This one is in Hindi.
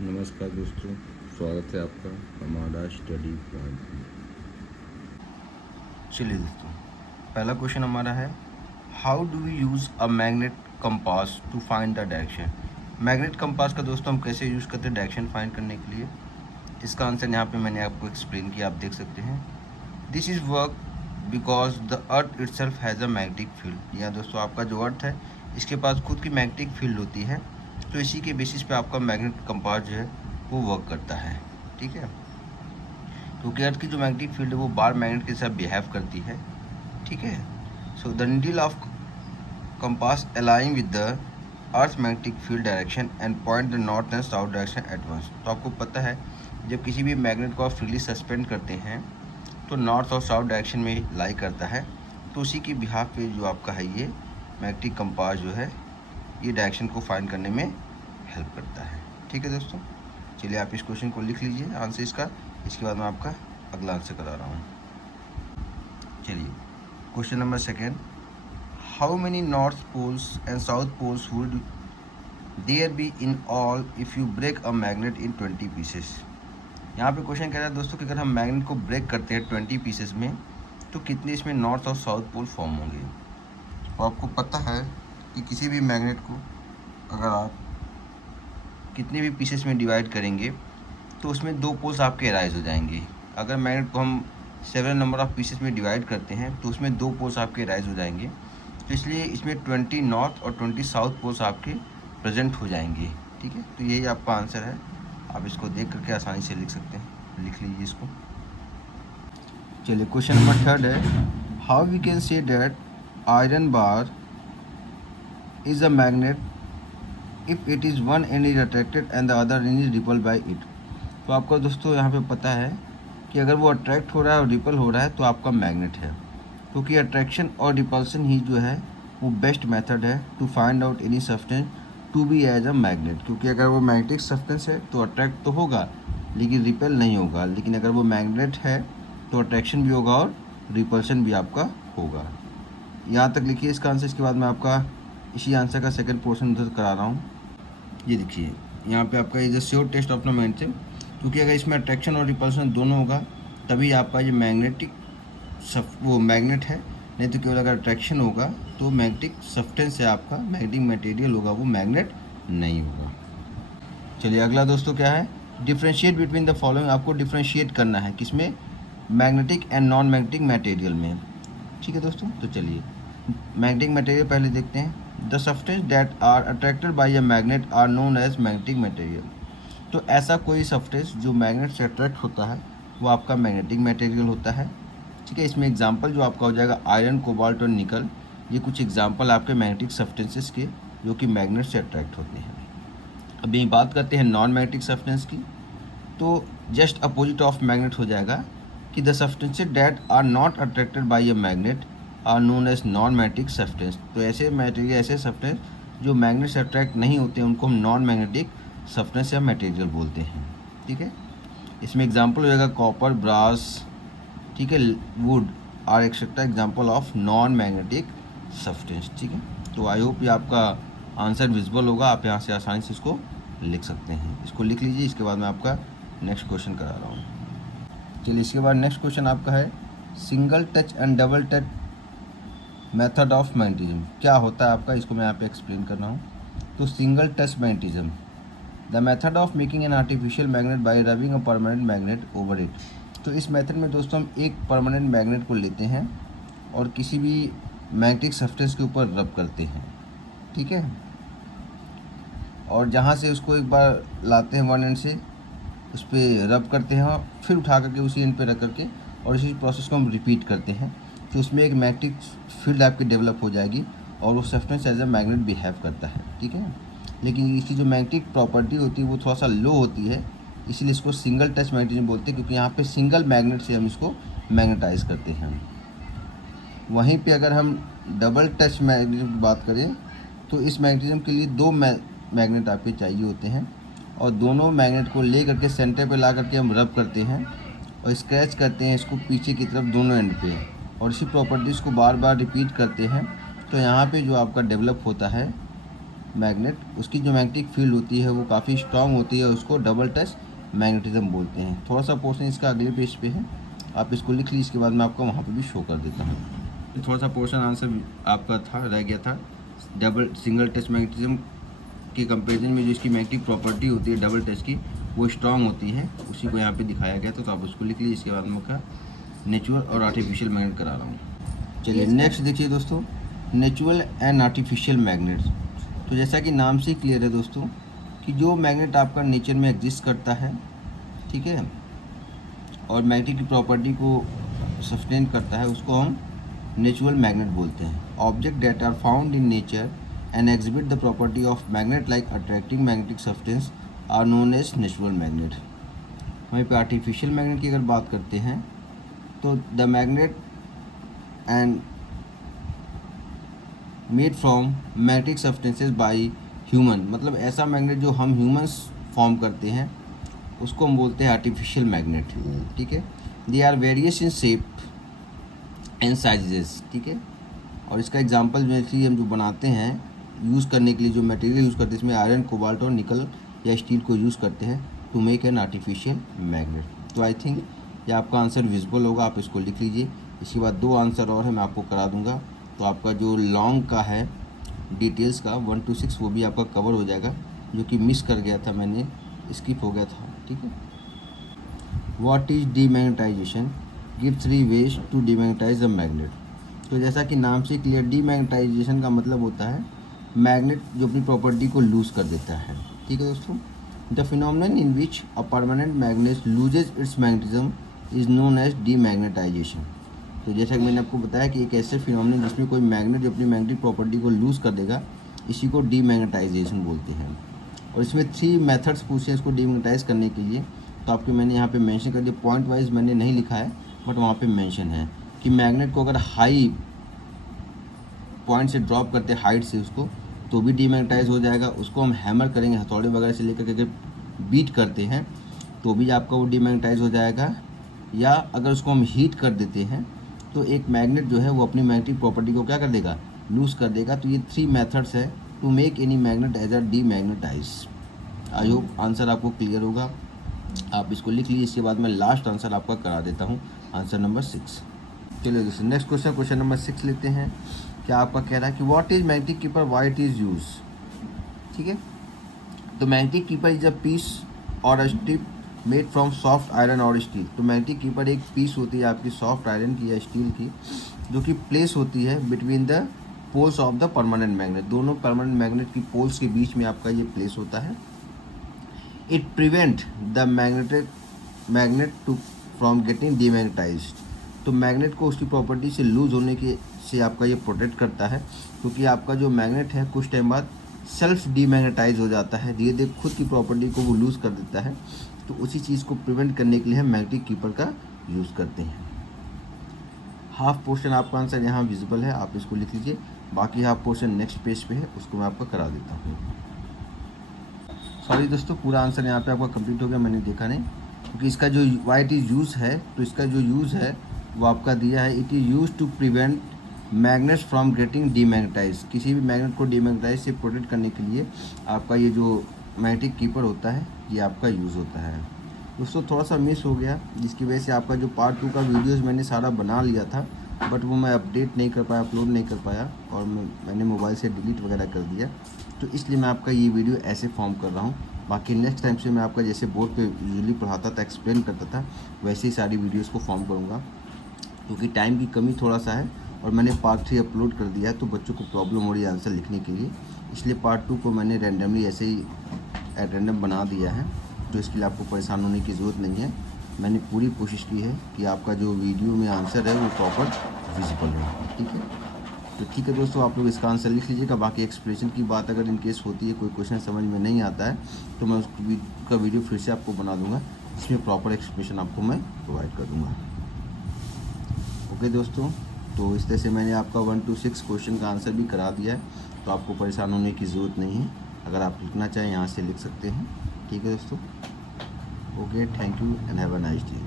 नमस्कार दोस्तों, स्वागत है आपका हमारा स्टडी पॉइंट में। चलिए दोस्तों, पहला क्वेश्चन हमारा है, how do we use a magnet compass to find the direction. Magnet compass का दोस्तों हम कैसे यूज़ करते हैं डायरेक्शन फाइंड करने के लिए। इसका आंसर यहाँ पे मैंने आपको एक्सप्लेन किया, आप देख सकते हैं। This is work because the earth itself has a magnetic field. यहाँ दोस्तों आपका जो अर्थ है इसके पास खुद की मैग्नेटिक फील्ड होती है, तो इसी के बेसिस पे आपका मैग्नेट कंपास जो है वो वर्क करता है। ठीक है, क्योंकि अर्थ की जो मैग्नेटिक फील्ड है वो बार मैग्नेट के साथ बिहेव करती है। ठीक है, so the needle of compass align with the earth magnetic field direction and point the north and south direction at once. तो आपको पता है जब किसी भी मैग्नेट को आप फ्रीली सस्पेंड करते हैं तो नॉर्थ और साउथ डायरेक्शन में लाई करता है, तो उसी की बिहाफ पे जो आपका है ये मैग्नेटिक कंपास जो है ये डायरेक्शन को फाइंड करने में हेल्प करता है। ठीक है दोस्तों, चलिए आप इस क्वेश्चन को लिख लीजिए आंसर इसका, इसके बाद मैं आपका अगला आंसर करा रहा हूँ। चलिए question number second, how many north poles and south poles would there be in all if you break a magnet in 20 pieces. यहाँ पे क्वेश्चन कह रहा है दोस्तों कि अगर हम मैग्नेट को ब्रेक करते हैं 20 पीसेस में तो कितने इसमें नॉर्थ और साउथ पोल फॉर्म होंगे। तो आपको पता है कि किसी भी मैग्नेट को अगर आप कितने भी पीसेस में डिवाइड करेंगे तो उसमें दो पोल्स आपके राइज हो जाएंगे। अगर मैग्नेट को हम सेवरल नंबर ऑफ पीसेस में डिवाइड करते हैं तो उसमें दो पोल्स आपके राइज हो जाएंगे, तो इसलिए इसमें 20 नॉर्थ और 20 साउथ पोल्स आपके प्रेजेंट हो जाएंगे। ठीक है, तो यही आपका आंसर है, आप इसको देख करके आसानी से लिख सकते हैं, लिख लीजिए इसको। चलिए क्वेश्चन नंबर थर्ड है, how we can say that iron bar is a magnet if it is one end is attracted and the other end is repel by it. तो आपका दोस्तों यहाँ पे पता है कि अगर वो अट्रैक्ट हो रहा है और रिपल हो रहा है तो आपका मैग्नेट है, क्योंकि अट्रैक्शन और रिपल्सन ही जो है वो बेस्ट मेथड है to find out any substance to be as a magnet. क्योंकि अगर वो मैग्नेटिक सब्सटेंस है तो अट्रैक्ट तो होगा लेकिन रिपेल नहीं होगा, लेकिन अगर वो मैग्नेट है तो अट्रैक्शन भी होगा और रिपल्सन भी आपका होगा। यहाँ तक लिखिए इसका आंसर, इसके बाद मैं आपका इसी आंसर का सेकंड पोर्शन उधर करा रहा हूँ। ये देखिए यहाँ पे आपका is a sure test of the magnetism, क्योंकि अगर इसमें अट्रैक्शन और रिपल्सन दोनों होगा तभी आपका ये मैग्नेटिक वो मैग्नेट है, नहीं तो केवल अगर अट्रैक्शन होगा तो मैग्नेटिक सब्सटेंस है आपका, मैग्नेटिक मटेरियल होगा, वो मैग्नेट नहीं होगा। चलिए अगला दोस्तों क्या है, डिफ्रेंशिएट बिटवीन द फॉलोइंग। आपको डिफ्रेंशिएट करना है किसमें, magnetic and non magnetic material में। ठीक है दोस्तों, तो चलिए मैग्नेटिक मटेरियल पहले देखते हैं। The substance that are attracted by a magnet are known as magnetic material. तो ऐसा कोई सब्सटेंस जो मैग्नेट से अट्रैक्ट होता है वो आपका मैग्नेटिक मटेरियल होता है। ठीक है, इसमें एग्जांपल जो आपका हो जाएगा आयरन, कोबाल्ट और निकल, ये कुछ एग्जांपल आपके मैग्नेटिक सब्सटेंसेस के जो कि मैग्नेट से अट्रैक्ट होते हैं। अभी बात करते हैं नॉन मैग्नेटिक सब्सटेंस की, तो जस्ट अपोजिट ऑफ मैग्नेट हो जाएगा कि the substances that are not attracted by a magnet are known as non magnetic substance. तो ऐसे मटेरियल, ऐसे सब्सटेंस जो मैग्नेट से अट्रैक्ट नहीं होते हैं उनको हम नॉन मैग्नेटिक सब्सटेंस या मटेरियल बोलते हैं। ठीक है, इसमें एग्जांपल हो जाएगा कॉपर, ब्रास, ठीक है, wood are etcetera example of non magnetic substance. ठीक है, तो आई होप ये आपका आंसर विजिबल होगा, आप यहाँ से आसानी से इसको लिख सकते हैं। इसको लिख लीजिए, इसके बाद मैं आपका नेक्स्ट क्वेश्चन करा रहा हूँ। चलिए इसके बाद नेक्स्ट क्वेश्चन आपका है, single touch and double touch method of magnetism. क्या होता है आपका, इसको मैं यहाँ पे एक्सप्लेन कर रहा हूँ। तो single touch magnetism, the method of making an artificial magnet bye rubbing a permanent magnet over it. तो इस मेथड में दोस्तों हम एक परमानेंट मैग्नेट को लेते हैं और किसी भी मैग्नेटिक सब्सटेंस के ऊपर रब करते हैं। ठीक है, और जहाँ से उसको एक बार लाते हैं वन एंड से उस पर रब करते हैं और फिर उठा करके उसी एंड पे रख करके और इसी प्रोसेस को हम रिपीट करते हैं, तो उसमें एक मैग्नेटिक फील्ड आपकी डेवलप हो जाएगी और वो substance as a magnet behave करता है। ठीक है, लेकिन इसकी जो मैग्नेटिक प्रॉपर्टी होती है वो थोड़ा सा लो होती है, इसीलिए इसको सिंगल टच मैग्नेटिज्म बोलते हैं, क्योंकि यहाँ पे सिंगल मैग्नेट से हम इसको मैग्नेटाइज करते हैं। वहीं पे अगर हम डबल टच मैग्नेटिज्म की बात करें तो इस मैग्नेटिज्म के लिए दो मैग्नेट आपके चाहिए होते हैं और दोनों मैग्नेट को ले करके सेंटर पे ला करके हम रब करते हैं और स्क्रैच करते हैं इसको पीछे की तरफ दोनों एंड पे, और इसी प्रॉपर्टीज़ को बार बार रिपीट करते हैं। तो यहाँ पे जो आपका डेवलप होता है मैग्नेट, उसकी जो मैग्नेटिक फील्ड होती है वो काफ़ी स्ट्रांग होती है, उसको डबल टच मैग्नेटिज्म बोलते हैं। थोड़ा सा पोर्शन इसका अगले पेज पे है, आप इसको लिख लीजिए, इसके बाद मैं आपको वहाँ पे भी शो कर देता हूँ। थोड़ा सा पोर्शन आंसर आपका था, रह गया था। डबल सिंगल टच मैग्नेटिज्म के कंपेरिजन में जो इसकी मैग्नेटिक प्रॉपर्टी होती है डबल टच की, वो स्ट्रांग होती है, उसी को यहाँ पे दिखाया गया था, तो आप उसको लिख लीजिए। इसके बाद मैं का नेचुरल और आर्टिफिशियल मैग्नेट करा रहा हूँ। चलिए नेक्स्ट देखिए दोस्तों, नेचुरल एंड आर्टिफिशियल मैग्नेट्स। तो जैसा कि नाम से क्लियर है दोस्तों कि जो मैग्नेट आपका नेचर में एग्जिस्ट करता है, ठीक है, और मैग्नेटिक की प्रॉपर्टी को सस्टेन करता है, उसको हम नेचुरल मैग्नेट बोलते हैं। Object that are found in nature and exhibit the property of magnet like attracting magnetic substance are known as natural magnet. वहीं पे आर्टिफिशियल मैग्नेट की अगर बात करते हैं तो the magnet and made from magnetic substances by human, मतलब ऐसा मैग्नेट जो हम ह्यूमंस फॉर्म करते हैं उसको हम बोलते हैं आर्टिफिशियल मैग्नेट, ठीक है। They are various in shape and sizes, ठीक है। और इसका एग्जांपल बेसिकली हम जो बनाते हैं यूज़ करने के लिए, जो मटेरियल यूज़ करते हैं इसमें आयरन, कोबाल्ट और निकल या स्टील को यूज़ करते हैं to make an artificial magnet. तो आई थिंक ये आपका आंसर विजिबल होगा, आप इसको लिख लीजिए। इसके बाद 2 आंसर और है, मैं आपको करा दूंगा। तो आपका जो लॉन्ग का है डिटेल्स का 1 to 6 वो भी आपका कवर हो जाएगा, जो कि मिस कर गया था, मैंने स्किप हो गया था, ठीक है। What is demagnetization, give 3 ways to demagnetize the magnet. तो जैसा कि नाम से क्लियर, डीमैग्नेटाइजेशन का मतलब होता है मैग्नेट जो अपनी प्रॉपर्टी को लूज़ कर देता है, ठीक है दोस्तों। The phenomenon in which a permanent magnet loses its magnetism is known as demagnetization. तो जैसा कि मैंने आपको बताया कि एक ऐसे फिनोमिनन जिसमें कोई मैग्नेट जो अपनी मैग्नेटिक प्रॉपर्टी को लूज़ कर देगा, इसी को डीमैग्नेटाइजेशन बोलते हैं। और इसमें 3 मेथड्स पूछे इसको डीमैग्नेटाइज करने के लिए, तो आपके मैंने यहाँ पे मेंशन कर दिया। पॉइंट वाइज मैंने नहीं लिखा है, बट वहाँ पे मेंशन है कि मैग्नेट को अगर हाई पॉइंट से ड्रॉप करते हैं, हाइट से उसको, तो भी डीमैग्नेटाइज हो जाएगा। उसको हम हैमर करेंगे, हथौड़े वगैरह से लेकर के अगर बीट करते हैं तो भी आपका वो डीमैग्नेटाइज हो जाएगा। या अगर उसको हम हीट कर देते हैं तो एक मैग्नेट जो है वो अपनी मैग्नेटिक प्रॉपर्टी को क्या कर देगा, लूज़ कर देगा। तो ये 3 मेथड्स है to make any magnet as a demagnetize. I hope answer आपको क्लियर होगा, आप इसको लिख लीजिए। इसके बाद मैं लास्ट आंसर आपका करा देता हूँ, आंसर नंबर 6। चलिए दोस्तों नेक्स्ट क्वेश्चन, क्वेश्चन नंबर 6 लेते हैं। क्या आपका कह रहा है कि what is magnetic keeper, why it is use, ठीक है। तो magnetic keeper is a piece और a strip made from soft iron और स्टील। तो मैग्नेटिक कीपर एक पीस होती है आपकी सॉफ्ट आयरन की या स्टील की, जो कि प्लेस होती है between the poles of the permanent magnet. दोनों परमानेंट मैग्नेट की पोल्स के बीच में आपका ये प्लेस होता है। It prevent the magnet to from getting demagnetised. तो मैग्नेट को उसकी प्रॉपर्टी से लूज़ होने के से आपका ये प्रोटेक्ट करता है, क्योंकि आपका जो मैग्नेट है कुछ टाइम बाद सेल्फ डीमैग्नेटाइज हो जाता है, धीरे धीरे खुद की प्रॉपर्टी को वो लूज़ कर देता है। तो उसी चीज़ को प्रिवेंट करने के लिए हम मैग्नेटिक कीपर का यूज़ करते हैं। हाफ पोर्शन आपका आंसर यहाँ विजिबल है, आप इसको लिख लीजिए। बाकी हाफ पोर्शन नेक्स्ट पेज पे है, उसको मैं आपको करा देता हूँ। सॉरी दोस्तों, पूरा आंसर यहाँ पे आपका कंप्लीट हो गया, मैंने देखा नहीं, क्योंकि इसका जो व्हाई इट इज़ यूज़ है, तो इसका जो यूज़ है वो आपका दिया है, it is use to prevent magnets from getting demagnetize. किसी भी मैग्नेट को डीमैग्नेटाइज से प्रोटेक्ट करने के लिए आपका ये जो मैग्नेटिक कीपर होता है ये आपका यूज़ होता है। दोस्तों थोड़ा सा मिस हो गया, जिसकी वजह से आपका जो पार्ट 2 का वीडियोज़ मैंने सारा बना लिया था, बट वो मैं अपडेट नहीं कर पाया, अपलोड नहीं कर पाया, और मैंने मोबाइल से डिलीट वगैरह कर दिया, तो इसलिए मैं आपका ये वीडियो ऐसे फॉर्म कर रहा हूँ। बाकी नेक्स्ट टाइम से मैं आपका जैसे बोर्ड पे यूजुअली पढ़ाता था, एक्सप्लेन करता था, वैसे ही सारी वीडियोज़ को फॉर्म करूँगा, क्योंकि टाइम की कमी थोड़ा सा है और मैंने पार्ट 3 अपलोड कर दिया है, तो बच्चों को प्रॉब्लम हो रही है आंसर लिखने के लिए, इसलिए पार्ट 2 को मैंने रैंडमली ऐसे ही एट रैंडम बना दिया है। तो इसके लिए आपको परेशान होने की ज़रूरत नहीं है। मैंने पूरी कोशिश की है कि आपका जो वीडियो में आंसर है वो प्रॉपर विजिबल हो, ठीक है। तो ठीक है दोस्तों, आप लोग इसका आंसर लिख लीजिएगा। बाकी एक्सप्रेशन की बात अगर इन केस होती है, कोई क्वेश्चन समझ में नहीं आता है, तो मैं उसका वीडियो फिर से आपको बना दूंगा, इसमें प्रॉपर एक्सप्लेनेशन आपको मैं प्रोवाइड कर दूंगा। ओके दोस्तों, तो इस तरह से मैंने आपका 1 to 6 क्वेश्चन का आंसर भी करा दिया है, तो आपको परेशान होने की ज़रूरत नहीं है। अगर आप लिखना चाहें यहाँ से लिख सकते हैं, ठीक है दोस्तों। Okay, thank you and have a nice day.